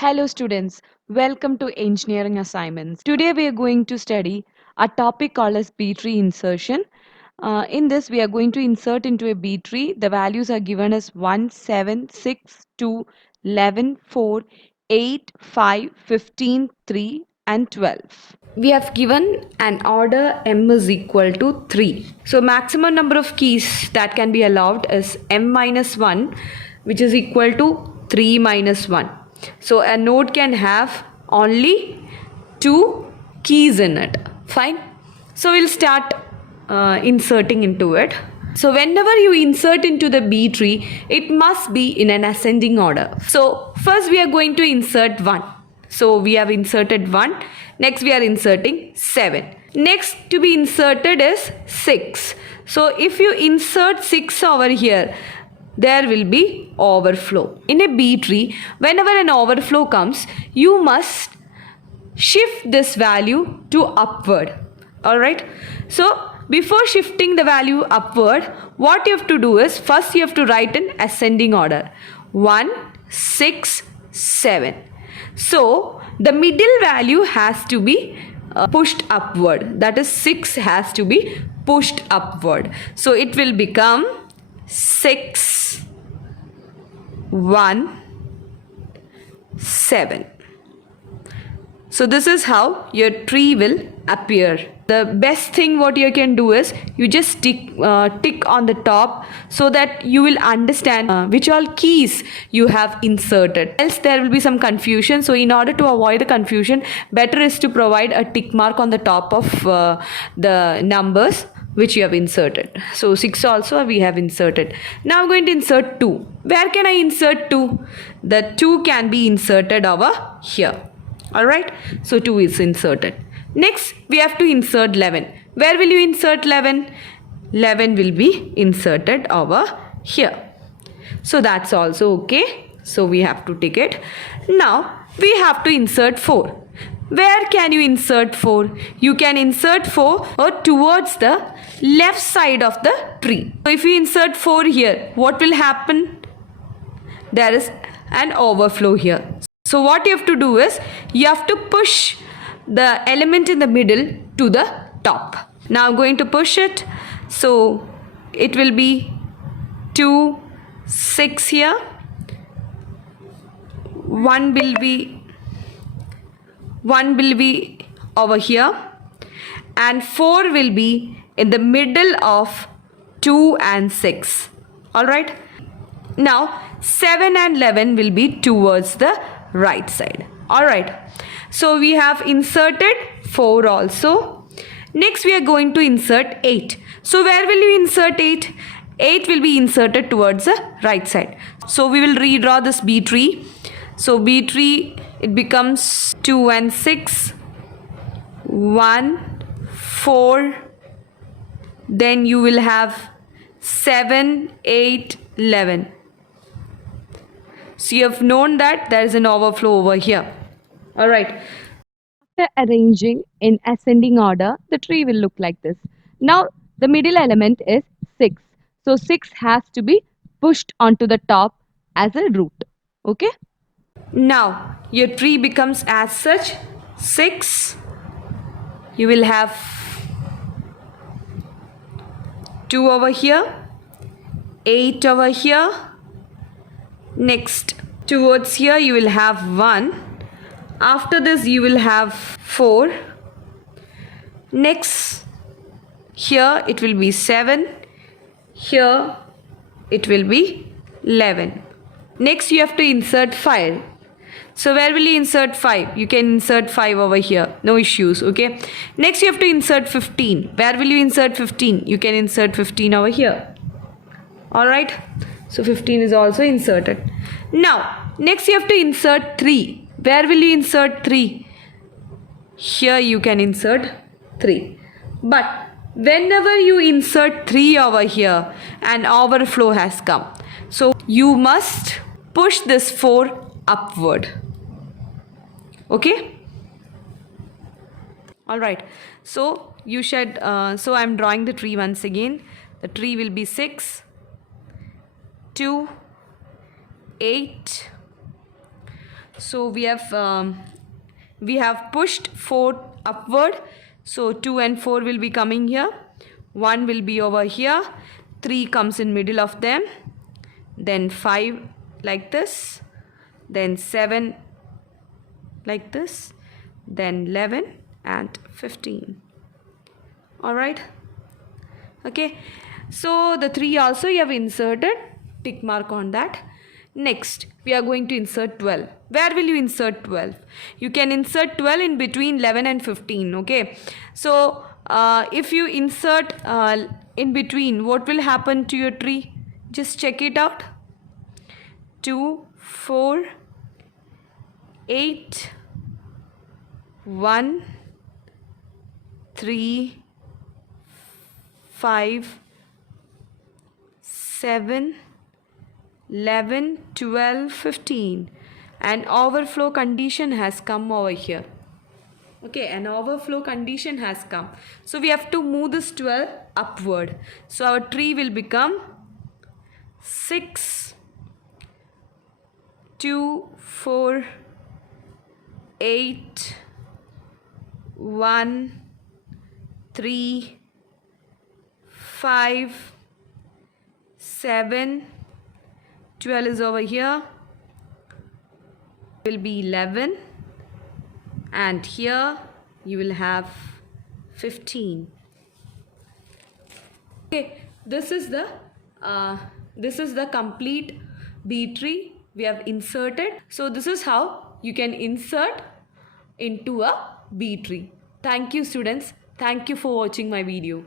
Hello students, welcome to Engineering Assignments. Today we are going to study a topic called as B-tree insertion. In this we are going to insert into a B-tree. The values are given as 1, 7, 6, 2, 11, 4, 8, 5, 15, 3 and 12. We have given an order m is equal to 3. So maximum number of keys that can be allowed is m minus 1, which is equal to 3 minus 1. So a node can have only 2 keys in it. Fine. So we'll start inserting into it. So whenever you insert into the B tree, it must be in an ascending order. So first we are going to insert 1. So we have inserted 1. Next we are inserting 7. Next to be inserted is 6. So if you insert 6 over here, there will be overflow. In a B tree, whenever an overflow comes, you must shift this value to upward. Alright. So before shifting the value upward, what you have to do is first you have to write in ascending order. 1, 6, 7. So the middle value has to be pushed upward. That is 6 has to be pushed upward. So it will become 6, 1, 7. So this is how your tree will appear. The best thing what you can do is you just tick on the top so that you will understand which all keys you have inserted. Else there will be some confusion. So in order to avoid the confusion, better is to provide a tick mark on the top of the numbers which you have inserted. So 6 also we have inserted. Now I'm going to insert 2. Where can I insert 2? The 2 can be inserted over here. Alright, so 2 is inserted. Next, we have to insert 11. Where will you insert 11? 11 will be inserted over here. So that's also okay. So we have to tick it. Now, we have to insert 4. Where can you insert 4? You can insert 4 or towards the left side of the tree. So if you insert 4 here, what will happen? There is an overflow here. So what you have to do is you have to push the element in the middle to the top. Now I'm going to push it. So it will be 2, 6 here. 1 will be over here. And 4 will be in the middle of 2 and 6. Alright. Now 7 and 11 will be towards the right side. Alright. So we have inserted 4 also. Next we are going to insert 8. So where will you insert 8? 8 will be inserted towards the right side. So we will redraw this B tree. So B tree, it becomes 2 and 6. 1, 4. Then you will have 7, 8, 11. So you have known that there is an overflow over here. Alright. After arranging in ascending order, the tree will look like this. Now the middle element is 6. So 6 has to be pushed onto the top as a root. Okay. Now your tree becomes as such. 6. You will have 2 over here. 8 over here. Next, towards here you will have 1. After this you will have 4. Next, here it will be 7. Here it will be 11. Next you have to insert 5. So where will you insert 5? You can insert 5 over here. No issues. Okay. Next you have to insert 15. Where will you insert 15? You can insert 15 over here. Alright. So 15 is also inserted. Now, next you have to insert 3. Where will you insert 3? Here you can insert 3. But whenever you insert 3 over here, an overflow has come. So you must push this 4 upward. Okay? Alright. So you should, so I'm drawing the tree once again. The tree will be 6. 2, 8. So we have pushed 4 upward. So 2 and 4 will be coming here. 1 will be over here. 3 comes in middle of them. Then 5 like this. Then 7 like this. Then 11 and 15. Alright. Okay. So the 3 also you have inserted. Tick mark on that. Next, we are going to insert 12. Where will you insert 12? You can insert 12 in between 11 and 15. Okay. So, if you insert in between, what will happen to your tree? Just check it out. 2, 4, 8, 1, 3, 5, 7, 11, 12, 15. An overflow condition has come over here. Okay, an overflow condition has come. So we have to move this 12 upward. So our tree will become 6, 2, 4, 8, 1, 3, 5, 7, 12 is over here, will be 11, and here you will have 15. Okay, this is the complete B tree we have inserted. So this is how you can insert into a B tree. Thank you, students. Thank you for watching my video.